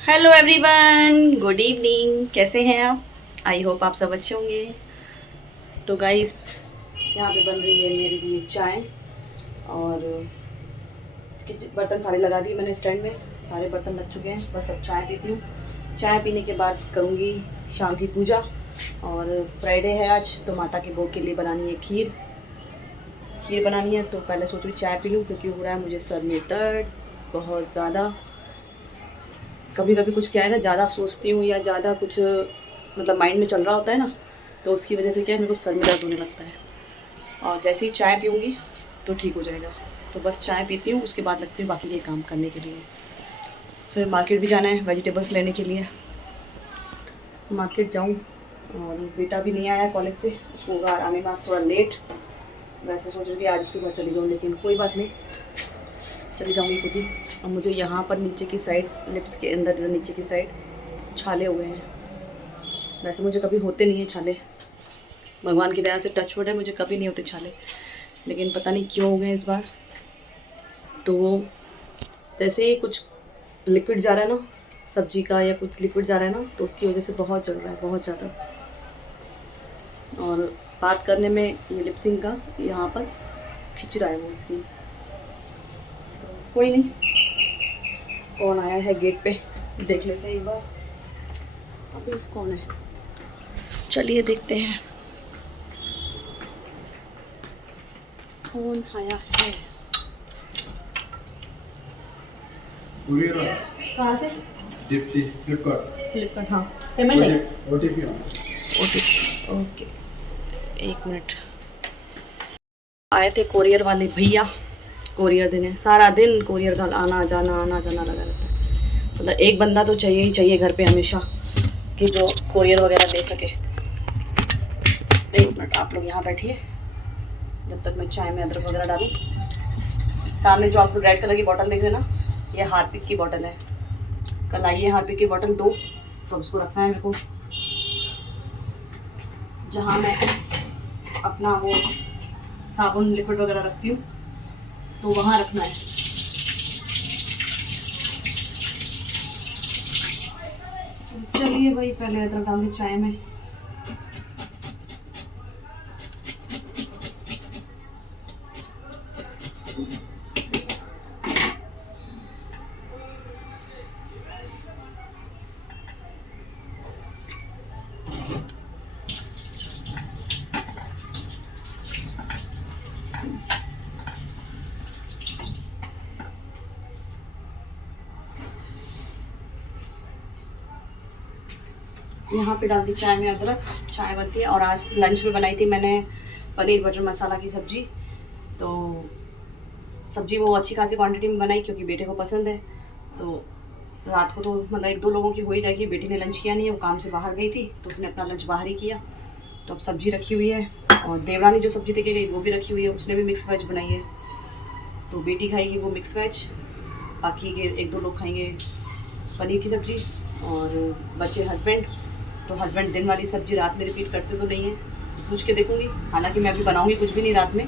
Hello everyone, good evening. कैसे हैं आप? आई होप आप सब अच्छे होंगे। तो गाइस, यहाँ पे बन रही है मेरे लिए चाय और बर्तन सारे लगा दिए मैंने स्टैंड में। सारे बर्तन लग चुके हैं, बस अब चाय पीती हूँ। चाय पीने के बाद करूँगी शाम की पूजा। और फ्राइडे है आज, तो माता के भोग के लिए बनानी है खीर। खीर बनानी है, तो पहले सोच रही चाय पी लूँ क्योंकि हो रहा है मुझे सर में दर्द बहुत ज़्यादा। कभी कभी कुछ क्या है ना, ज़्यादा सोचती हूँ या ज़्यादा कुछ मतलब माइंड में चल रहा होता है ना, तो उसकी वजह से क्या है, मेरे को सर में दर्द होने लगता है। और जैसे ही चाय पीऊँगी तो ठीक हो जाएगा। तो बस चाय पीती हूँ, उसके बाद लगती हूँ बाकी के काम करने के लिए। फिर मार्केट भी जाना है वेजिटेबल्स लेने के लिए। मार्केट जाऊँ, और बेटा भी नहीं आया कॉलेज से, उसको आने में आज थोड़ा लेट। वैसे सोच रही थी आज उसके साथ चली जाऊँ, लेकिन कोई बात नहीं, चली जाऊँगी खुद ही। और मुझे यहाँ पर नीचे की साइड, लिप्स के अंदर इधर नीचे की साइड छाले हुए हैं। वैसे मुझे कभी होते नहीं हैं छाले, भगवान की दया से टचवुड है, मुझे कभी नहीं होते छाले, लेकिन पता नहीं क्यों हो गए इस बार। तो वो जैसे ही कुछ लिक्विड जा रहा है ना, सब्जी का या कुछ लिक्विड जा रहा है ना, तो उसकी वजह से बहुत जल रहा है, बहुत ज़्यादा। और बात करने में ये लिपसिंग का यहाँ पर खिंच रहा है वो उसकी। तो कोई नहीं, कौन आया है गेट पे, देख लेते हैं एक बार। अभी कौन है, चलिए देखते हैं कौन आया है। कहाँ से? दीप्ति फ्लिपकार्ट। फ्लिपकार्ट, हाँ। पेमेंट नहीं, ओटीपी ओके, एक मिनट। आए थे कोरियर वाले भैया, कोरियर देने। सारा दिन कोरियर का आना जाना लगा रहता है। मतलब एक बंदा तो चाहिए ही चाहिए घर पे हमेशा, कि जो कोरियर वगैरह दे सके। एक मिनट आप लोग यहाँ बैठिए, जब तक मैं चाय में अदरक वगैरह डालूँ। सामने जो आप लोग रेड कलर की बोतल देख रहे हैं ना, ये हार्पिक की बोतल है। कल आई है हार्पिक की बोतल 2, तो उसको रखना है मेरे को जहाँ मैं अपना वो साबुन लिक्विड वगैरह रखती हूँ, तो वहाँ रखना है। चलिए भाई, पहले अदरक डाल दी चाय में। यहाँ पे डाल दी चाय में अदरक, चाय बनती है। और आज लंच में बनाई थी मैंने पनीर बटर मसाला की सब्ज़ी। तो सब्ज़ी वो अच्छी खासी क्वांटिटी में बनाई क्योंकि बेटे को पसंद है। तो रात को तो मतलब 1-2 लोगों की हो ही जाएगी। बेटी ने लंच किया नहीं है, वो काम से बाहर गई थी, तो उसने अपना लंच बाहर ही किया। तो अब सब्ज़ी रखी हुई है, और देवरानी जो सब्ज़ी देके गई वो भी रखी हुई है, उसने भी मिक्स वेज बनाई है। तो बेटी खाएगी वो मिक्स वेज, बाकी के 1-2 लोग खाएंगे पनीर की सब्ज़ी, और बच्चे हस्बैंड। तो हस्बैंड दिन वाली सब्ज़ी रात में रिपीट करते तो नहीं है, पूछ के देखूँगी। हालांकि मैं अभी बनाऊँगी कुछ भी नहीं रात में,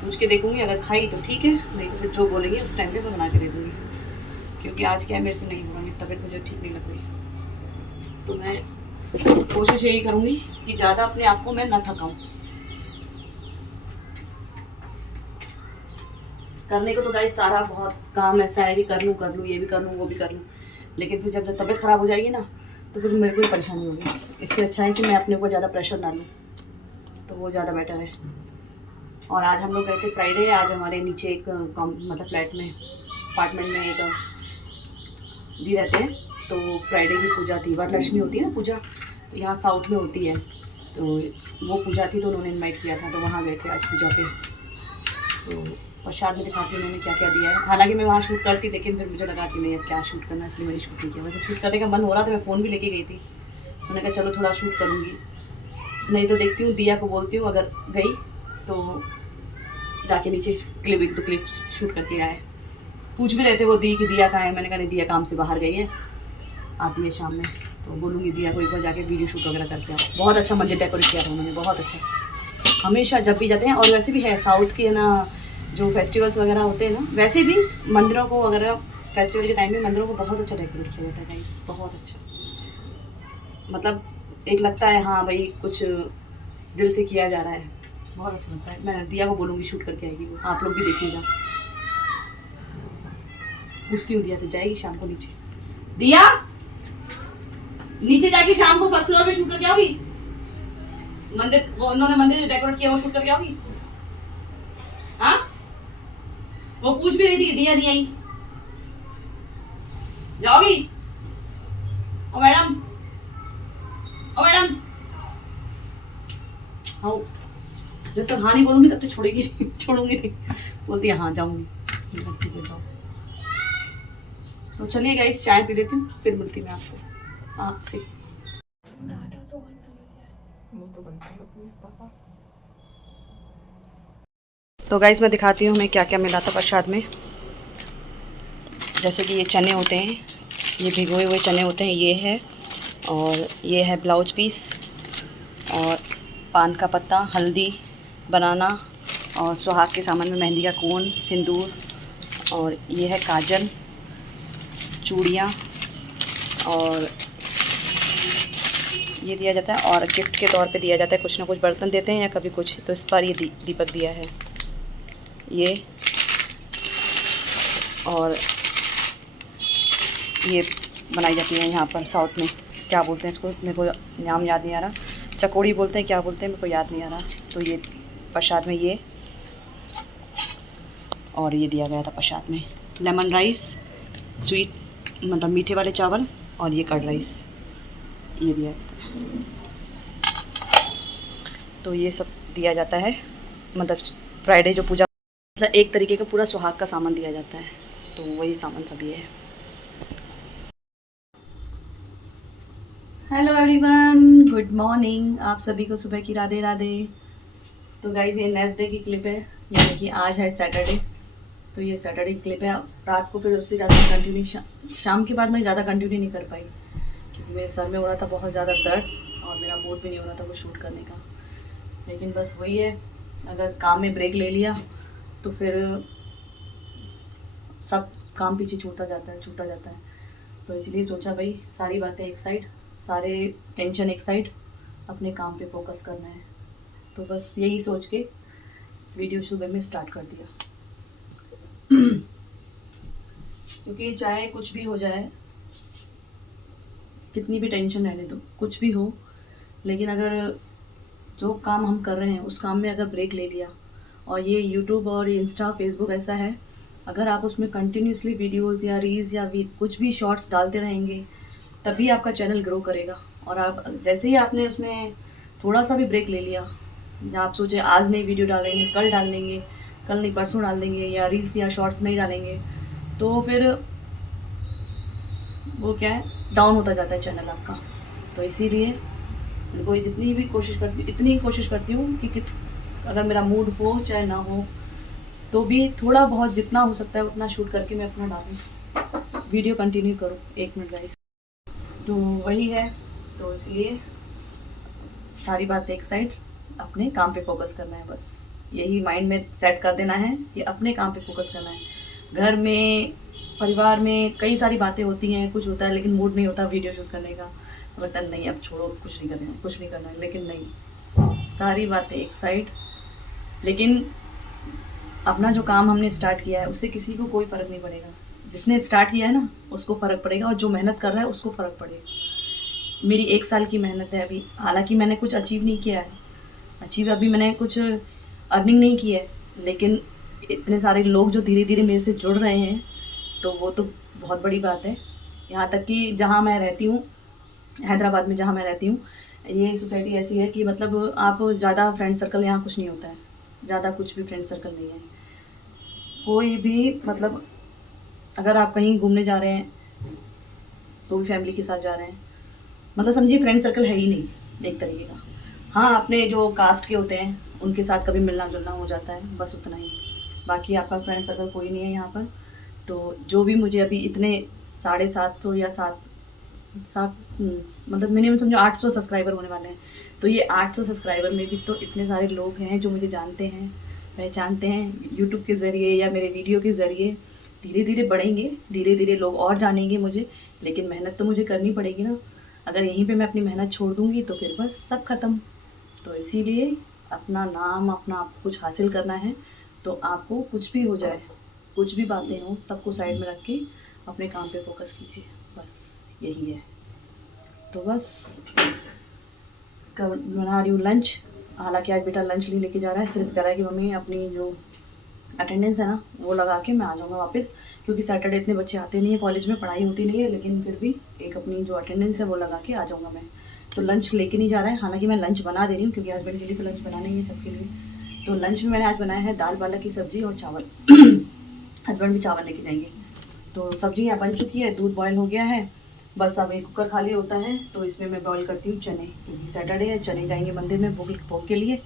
पूछ के देखूँगी। अगर खाई तो ठीक है, नहीं तो फिर जो बोलेंगे उस टाइम पे मैं बना के दे दूँगी। क्योंकि आज क्या है, मेरे से नहीं हो रहा, मेरी तबीयत मुझे ठीक नहीं लग रही। तो मैं कोशिश यही करूँगी कि ज़्यादा अपने आप को मैं ना थकाऊँ। करने को तो गाइस सारा बहुत काम ऐसा है कि कर लूँ ये भी कर लूँ वो भी कर लूँ, लेकिन फिर जब तबीयत ख़राब हो जाएगी ना, तो फिर मेरे को ही परेशानी होगी। इससे अच्छा है कि मैं अपने ऊपर ज़्यादा प्रेशर ना लूँ, तो वो ज़्यादा बेटर है। और आज हम लोग गए थे, फ्राइडे है आज। हमारे नीचे एक मतलब फ्लैट में, अपार्टमेंट में एक दी रहते हैं, तो फ्राइडे की पूजा थी। वरलक्ष्मी होती है ना पूजा, तो यहाँ साउथ में होती है। तो वो पूजा थी, तो उन्होंने इनवाइट किया था, तो वहाँ गए थे आज पूजा पे। तो प्रसाद में दिखाती हूँ उन्होंने क्या क्या दिया है। हालांकि मैं वहाँ शूट करती, लेकिन फिर मुझे लगा कि नहीं, अब क्या शूट करना, इसलिए मैंने शूट नहीं किया। वैसे शूट करने का मन हो रहा था, मैं फ़ोन भी लेके गई थी। मैंने कहा चलो थोड़ा शूट करूँगी, नहीं तो देखती हूँ दिया को बोलती हूँ, अगर गई तो जाके नीचे क्लिप 1-2 क्लिप शूट करके आए। पूछ भी रहे थे वो दी कि दिया कहाँ है। मैंने कहा नहीं, दिया काम से बाहर गई है, आती है शाम में, तो बोलूँगी दिया को एक बार जाके वीडियो शूट वगैरह करके आओ। बहुत अच्छा मंदिर डेकोरेट किया था उन्होंने, बहुत अच्छा। हमेशा जब भी जाते हैं, और वैसे भी है साउथ के ना जो फेस्टिवल्स वगैरह होते हैं ना, वैसे भी मंदिरों को अगर फेस्टिवल के टाइम में मंदिरों को बहुत अच्छा डेकोरेट किया जाता है गाइस, बहुत अच्छा। मतलब एक लगता है हाँ भाई कुछ दिल से किया जा रहा है, बहुत अच्छा लगता है। मैं दिया को बोलूँगी शूट करके आएगी वो, आप लोग भी देखिएगा। पूछती हूँ दिया से, जाएगी शाम को नीचे। दिया नीचे जाके शाम को फर्स्ट फ्लोर पे शूट करके आओगी? मंदिर वो उन्होंने मंदिर जो डेकोरेट किया वो शूट करके आओगी? हाँ वो पूछ भी रही थी कि दिया नहीं आई, जाओगी? ओ मैडम, ओ मैडम, आओ। जब तक हाँ नहीं बोलूंगी तब तक छोड़ेगी छोड़ूंगी नहीं। बोलती है हाँ जाऊंगी। ठीक है जाओ। तो चलिए गाइस चाय पी लेती हूँ, फिर मिलती मैं आपको आपसे। तो गाइस मैं दिखाती हूँ हमें क्या क्या मिला था प्रसाद में। जैसे कि ये चने होते हैं, ये भिगोए हुए चने होते हैं, ये है। और ये है ब्लाउज पीस, और पान का पत्ता, हल्दी, बनाना, और सुहाग के सामान में मेहंदी का कोन, सिंदूर, और ये है काजल, चूड़ियाँ, और ये दिया जाता है। और गिफ्ट के तौर पे दिया जाता है, कुछ ना कुछ बर्तन देते हैं या कभी कुछ। तो इस बार ये दीपक दिया है ये। और ये बनाई जाती है यहाँ पर साउथ में, क्या बोलते हैं इसको, मेरे को नाम याद नहीं आ रहा, चकोड़ी बोलते हैं क्या बोलते हैं मेरे को याद नहीं आ रहा। तो ये प्रसाद में ये, और ये दिया गया था प्रसाद में लेमन राइस, स्वीट मतलब मीठे वाले चावल, और ये कर्ड राइस ये दिया जाता है। तो ये सब दिया जाता है, मतलब फ्राइडे जो पूजा, मतलब एक तरीके का पूरा सुहाग का सामान दिया जाता है। तो वही सामान सब ये है। हेलो एवरीवन, गुड मॉर्निंग, आप सभी को सुबह की राधे राधे। तो गाइज ये नेक्स्ट डे की क्लिप है, यानी कि आज है सैटरडे। तो ये सैटरडे की क्लिप है। रात को फिर उससे ज़्यादा कंटिन्यू शाम के बाद मैं ज़्यादा कंटिन्यू नहीं कर पाई, क्योंकि मेरे सर में हो रहा था बहुत ज़्यादा दर्द, और मेरा मूड भी नहीं हो रहा था वो शूट करने का। लेकिन बस वही है, अगर काम में ब्रेक ले लिया तो फिर सब काम पीछे छूटता जाता है। तो इसलिए सोचा भाई सारी बातें एक साइड, सारे टेंशन एक साइड, अपने काम पे फोकस करना है। तो बस यही सोच के वीडियो सुबह में स्टार्ट कर दिया। क्योंकि चाहे कुछ भी हो जाए, कितनी भी टेंशन रहने दो, कुछ भी हो, लेकिन अगर जो काम हम कर रहे हैं उस काम में अगर ब्रेक ले लिया, और ये यूट्यूब और इंस्टा फेसबुक ऐसा है, अगर आप उसमें कंटिन्यूसली वीडियोस या रील्स या कुछ भी शॉर्ट्स डालते रहेंगे, तभी आपका चैनल ग्रो करेगा। और आप जैसे ही आपने उसमें थोड़ा सा भी ब्रेक ले लिया, या आप सोचे आज नहीं वीडियो डालेंगे, कल डाल देंगे, कल नहीं परसों डाल देंगे, या रील्स या शॉर्ट्स नहीं डालेंगे, तो फिर वो क्या है, डाउन होता जाता है चैनल आपका। तो इसीलिए कोई इतनी ही कोशिश करती हूँ कि अगर मेरा मूड हो चाहे ना हो, तो भी थोड़ा बहुत जितना हो सकता है उतना शूट करके मैं अपना डालूँ, वीडियो कंटिन्यू करूँ। 1 मिनट गाइस। तो वही है, तो इसलिए सारी बात एक साइड, अपने काम पे फोकस करना है। बस यही माइंड में सेट कर देना है कि अपने काम पे फोकस करना है। घर में, परिवार में कई सारी बातें होती हैं, कुछ होता है, लेकिन मूड नहीं होता वीडियो शूट करने का। लगता है नहीं अब छोड़ो, कुछ नहीं करना है। लेकिन नहीं, सारी बातें एक साइड, लेकिन अपना जो काम हमने स्टार्ट किया है उससे किसी को कोई फ़र्क नहीं पड़ेगा। जिसने स्टार्ट किया है ना उसको फ़र्क पड़ेगा, और जो मेहनत कर रहा है उसको फ़र्क पड़ेगा। मेरी 1 साल की मेहनत है अभी, हालांकि मैंने कुछ अचीव नहीं किया है, अभी मैंने कुछ अर्निंग नहीं की है, लेकिन इतने सारे लोग जो धीरे धीरे मेरे से जुड़ रहे हैं, तो वो तो बहुत बड़ी बात है। यहाँ तक कि जहाँ मैं रहती हूँ, हैदराबाद में जहाँ मैं रहती हूँ, ये सोसाइटी ऐसी है कि मतलब आप ज़्यादा फ्रेंड सर्कल यहाँ कुछ नहीं होता है, ज़्यादा कुछ भी फ्रेंड सर्कल नहीं है। कोई भी मतलब अगर आप कहीं घूमने जा रहे हैं तो भी फैमिली के साथ जा रहे हैं, मतलब समझिए फ्रेंड सर्कल है ही नहीं एक तरीके का। हाँ, अपने जो कास्ट के होते हैं उनके साथ कभी मिलना जुलना हो जाता है, बस उतना ही। बाकी आपका फ्रेंड सर्कल कोई नहीं है यहाँ पर। तो जो भी मुझे अभी इतने 750 या 7 मतलब मिनिमम समझो 800 सब्सक्राइबर होने वाले हैं। तो ये 800 सब्सक्राइबर में भी तो इतने सारे लोग हैं जो मुझे जानते हैं, पहचानते हैं यूट्यूब के ज़रिए या मेरे वीडियो के ज़रिए। धीरे धीरे बढ़ेंगे, धीरे धीरे लोग और जानेंगे मुझे, लेकिन मेहनत तो मुझे करनी पड़ेगी ना। अगर यहीं पे मैं अपनी मेहनत छोड़ दूँगी तो फिर बस सब ख़त्म। तो इसीलिए अपना नाम, अपना आप कुछ हासिल करना है तो आपको कुछ भी हो जाए, कुछ भी बातें हों, सबको साइड में रख के अपने काम पे फोकस कीजिए, बस यही है। तो बस बना रही हूँ लंच। हालांकि आज बेटा लंच नहीं लेके जा रहा है, सिर्फ कह रहा है कि मम्मी अपनी जो अटेंडेंस है ना वो लगा के मैं आ जाऊँगा वापस, क्योंकि सैटरडे इतने बच्चे आते नहीं है कॉलेज में, पढ़ाई होती नहीं है, लेकिन फिर भी एक अपनी जो अटेंडेंस है वो लगा के आ जाऊँगा मैं। तो लंच लेके नहीं जा रहा है, हालांकि मैं लंच बना दे रही हूँ क्योंकि हस्बैंड के लिए तो लंच बनाना ही है सबके लिए। तो लंच में मैंने आज बनाया है दाल पालक की सब्ज़ी और चावल। हस्बैंड भी चावल लेके जाएंगे। तो सब्ज़ी यहाँ बन चुकी है, दूध बॉयल हो गया है, बस अब एक कुकर खाली होता है तो इसमें मैं बॉईल करती हूँ चने, क्योंकि सैटरडे है, चने जाएंगे मंदिर में भोग के लिए।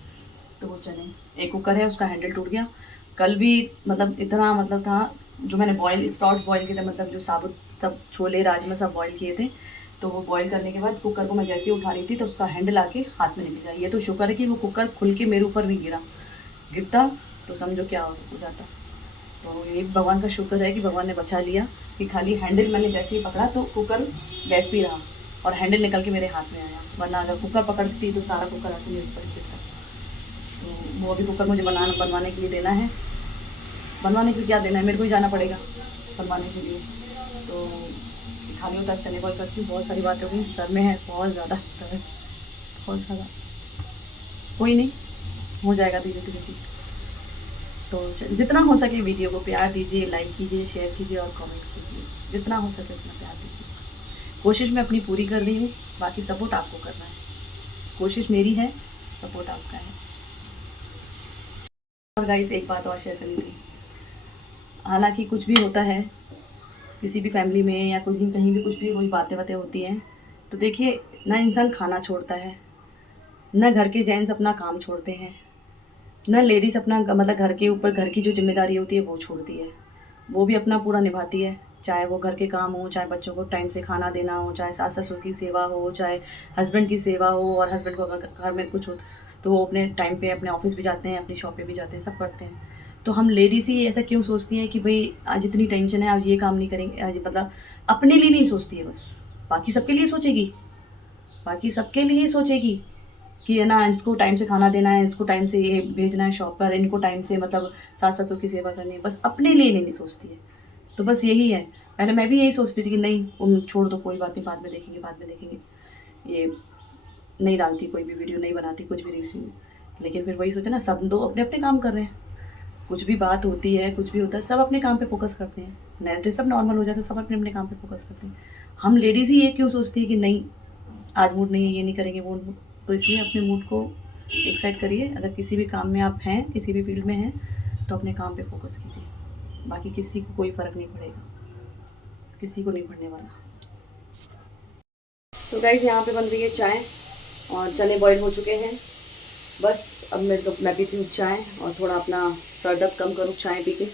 तो वो चने, एक कुकर है उसका हैंडल टूट गया। कल भी मतलब इतना मतलब था, जो मैंने बॉयल स्प्राउट्स बॉयल किए थे, मतलब जो साबुत सब छोले राजमा सब बॉयल किए थे, तो वो बॉयल करने के बाद कुकर को मैं जैसे ही उठा रही थी तो उसका हैंडल आके हाथ में निकल गया। ये तो शुक्र है कि वो कुकर खुल के मेरे ऊपर नहीं गिरा, गिरता तो समझो क्या हो जाता। तो ये भगवान का शुक्र है कि भगवान ने बचा लिया, कि खाली हैंडल मैंने जैसे ही पकड़ा तो कुकर गैस भी रहा और हैंडल निकल के मेरे हाथ में आया, वरना अगर कुकर पकड़ती तो सारा कुकर आके मेरे ऊपर गिरता। तो वो अभी कुकर मुझे बनवाने के लिए देना है। बनवाने के लिए क्या देना है, मेरे को ही जाना पड़ेगा बनवाने के लिए। तो खाली होता है चने बॉयल करती हूँ। बहुत सारी बातें हो गई, सर में है बहुत ज़्यादा दर्द, बहुत ज़्यादा। कोई नहीं, हो जाएगा धीरे धीरे ठीक। तो जितना हो सके वीडियो को प्यार दीजिए, लाइक कीजिए, शेयर कीजिए और कमेंट कीजिए, जितना हो सके उतना प्यार दीजिए। कोशिश मैं अपनी पूरी कर रही हूँ, बाकी सपोर्ट आपको करना है। कोशिश मेरी है, सपोर्ट आपका है। और गाइस एक बात और शेयर करनी थी, हालांकि कुछ भी होता है किसी भी फैमिली में या कुछ दिन कहीं भी कुछ भी कोई बातें होती हैं, तो देखिए ना इंसान खाना छोड़ता है, ना घर के जेंट्स अपना काम छोड़ते हैं, ना लेडीज़ अपना मतलब घर के ऊपर घर की जो जिम्मेदारी होती है वो छोड़ती है, वो भी अपना पूरा निभाती है। चाहे वो घर के काम हो, चाहे बच्चों को टाइम से खाना देना हो, चाहे सास ससुर की सेवा हो, चाहे हस्बैंड की सेवा हो, और हस्बैंड को अगर घर में कुछ हो तो वो अपने टाइम पे अपने ऑफिस भी जाते हैं, अपनी शॉप पे भी जाते हैं, सब करते हैं। तो हम लेडीज़ ही ऐसा क्यों सोचती हैं कि भाई आज इतनी टेंशन है, आज ये काम नहीं करेंगे, आज मतलब अपने लिए नहीं सोचती है, बस बाकी सबके लिए सोचेगी, बाकी सबके लिए सोचेगी कि है ना इसको टाइम से खाना देना है, इसको टाइम से ये भेजना है शॉप पर, इनको टाइम से मतलब सास ससुर की सेवा करनी है, बस अपने लिए नहीं सोचती है। तो बस यही है, पहले मैं भी यही सोचती थी कि नहीं छोड़ दो, कोई बात नहीं, बाद में देखेंगे, बाद में देखेंगे, ये नहीं डालती कोई भी वीडियो, नहीं बनाती कुछ भी रिव्यू। लेकिन फिर वही सोचा ना, सब लोग अपने अपने काम कर रहे हैं, कुछ भी बात होती है, कुछ भी होता है, सब अपने काम पे फोकस करते हैं, नेक्स्ट डे सब नॉर्मल हो जाता है, सब अपने अपने काम पे फोकस करते हैं। हम लेडीज़ ही ये क्यों सोचती है कि नहीं आज मूड नहीं है, ये नहीं करेंगे, वो। तो इसलिए अपने मूड को एक साइड करिए, अगर किसी भी काम में आप हैं, किसी भी फील्ड में हैं, तो अपने काम पे फोकस कीजिए, बाकी किसी को कोई फ़र्क नहीं पड़ेगा, किसी को नहीं पड़ने वाला। तो गाइस यहाँ पे बन रही है चाय और चने बॉईल हो चुके हैं, बस अब मैं पीती हूँ चाय और थोड़ा अपना सर दर्द कम करूँ चाय पी के,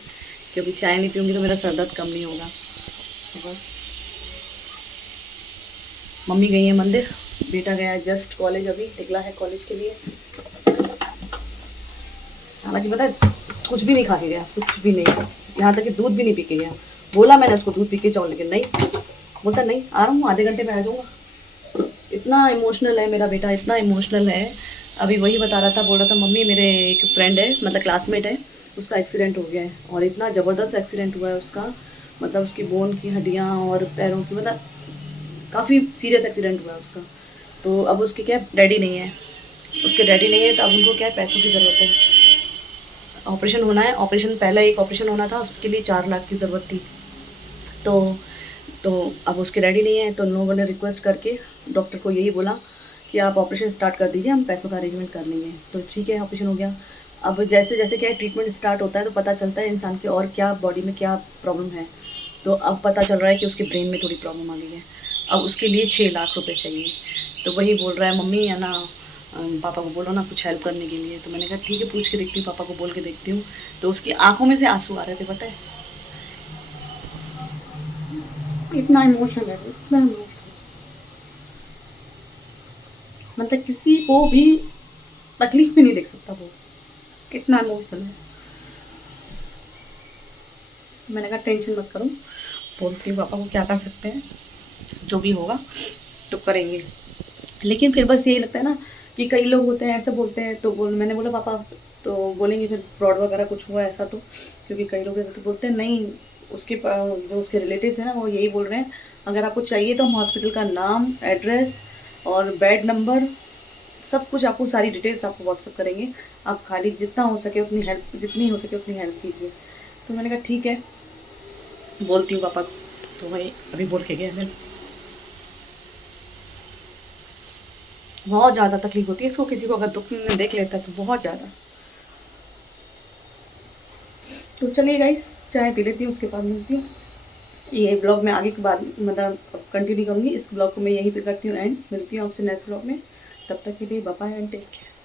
क्योंकि चाय नहीं पीऊँगी तो मेरा सर दर्द कम नहीं होगा। तो बस मम्मी गई है मंदिर, बेटा गया है जस्ट कॉलेज, अभी निकला है कॉलेज के लिए। हालांकि पता है कुछ भी नहीं खा के गया, कुछ भी नहीं, यहाँ तक कि दूध भी नहीं पी के गया। बोला मैंने उसको दूध पी के जाओ, लेकिन नहीं, बोलता नहीं आ रहा हूँ, आधे घंटे में आ जाऊँगा। इतना इमोशनल है मेरा बेटा, इतना इमोशनल है। अभी वही बता रहा था, बोल रहा था मम्मी मेरे एक फ्रेंड है, मतलब क्लासमेट है, उसका एक्सीडेंट हो गया है, और इतना ज़बरदस्त एक्सीडेंट हुआ है उसका, मतलब उसकी बोन की हड्डियाँ और पैरों की, मतलब काफ़ी सीरियस एक्सीडेंट हुआ है उसका। तो अब उसके क्या डैडी नहीं है, उसके डैडी नहीं है, तो अब उनको क्या है, पैसों की ज़रूरत है, ऑपरेशन होना है। ऑपरेशन पहला एक ऑपरेशन होना था, उसके लिए 4 लाख की ज़रूरत थी। तो अब उसके डैडी नहीं है, तो उन लोगों ने रिक्वेस्ट करके डॉक्टर को यही बोला कि आप ऑपरेशन स्टार्ट कर दीजिए, हम पैसों का अरेंजमेंट कर लेंगे। तो ठीक है, ऑपरेशन हो गया। अब जैसे जैसे क्या है ट्रीटमेंट स्टार्ट होता है तो पता चलता है इंसान के और क्या बॉडी में क्या प्रॉब्लम है। तो अब पता चल रहा है कि उसके ब्रेन में थोड़ी प्रॉब्लम आ गई है। अब उसके लिए 6 लाख रुपए चाहिए। तो वही बोल रहा है मम्मी है ना, पापा को बोलो ना कुछ हेल्प करने के लिए। तो मैंने कहा ठीक है, पूछ के देखती हूँ, पापा को बोल के देखती हूँ। तो उसकी आंखों में से आंसू आ रहे थे, पता है, इतना इमोशनल है, इतना इमोशनल, मतलब किसी को भी तकलीफ में नहीं देख सकता वो, कितना इमोशनल है। मैंने कहा टेंशन मत करो, बोलती हूँ पापा को क्या कर सकते हैं, जो भी होगा तो करेंगे। लेकिन फिर बस यही लगता है ना कि कई लोग होते हैं ऐसे बोलते हैं, तो मैंने बोला पापा तो बोलेंगे फिर फ्रॉड वगैरह कुछ हुआ ऐसा, तो क्योंकि कई लोग ऐसे तो बोलते हैं नहीं, उसके जो उसके रिलेटिव्स हैं ना वो यही बोल रहे हैं अगर आपको चाहिए तो हम हॉस्पिटल का नाम, एड्रेस और बेड नंबर सब कुछ आपको, सारी डिटेल्स आपको व्हाट्सअप करेंगे, आप खाली जितना हो सके उतनी हेल्प, जितनी हो सके उतनी हेल्प कीजिए। तो मैंने कहा ठीक है, बोलती हूँ पापा। तो वही अभी बोल के गया मैं, बहुत ज़्यादा तकलीफ होती है इसको, किसी को अगर दुख में देख लेता है तो बहुत ज़्यादा। तो चलिए गाइस, चाय पी लेती हूँ, उसके बाद मिलती हूँ। ये ब्लॉग मैं आगे के बाद मतलब कंटिन्यू करूँगी, इस ब्लॉग को मैं यहीं पे करती हूँ एंड, मिलती हूँ आपसे नेक्स्ट ब्लॉग में। तब तक के लिए bye bye and take care.